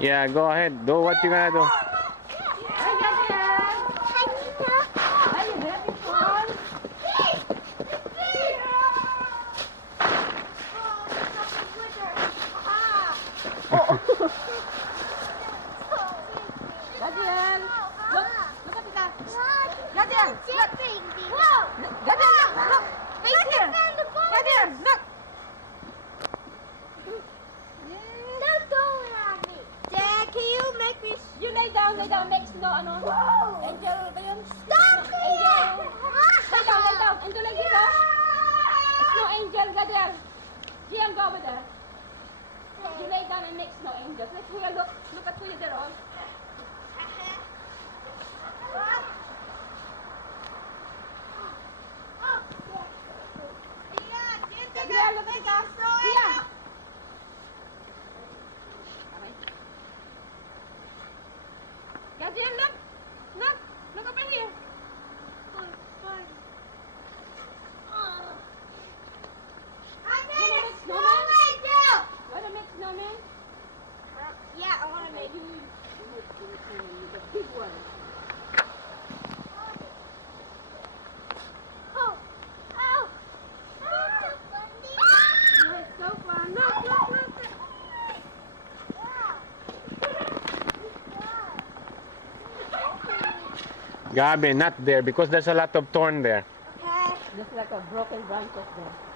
Yeah, go ahead. Do what you gonna do. Gadiel, look at that. Gadiel, Zipping me. Gadiel, look. Face here. Gadiel, look. Don't go at me. Dad, can you make me... You lay down, make snow, ano? Angel, ba yun? Stop me! Angel. Lay down. Angel, lay dito. Snow angel, Gadiel. GM, go over there. You lay down and make snow angels. Let Kuya look. Look at Kuya there, oh. Gadiel, look at that. Kuya. Gadiel, look. Look. Look over here. Wanna make snowman? Yeah, I want to make You make snowman, the big one. Oh! Oh! You had so fun. Look. Gabi, not there because there's a lot of thorn there. Okay. Just like a broken branches there.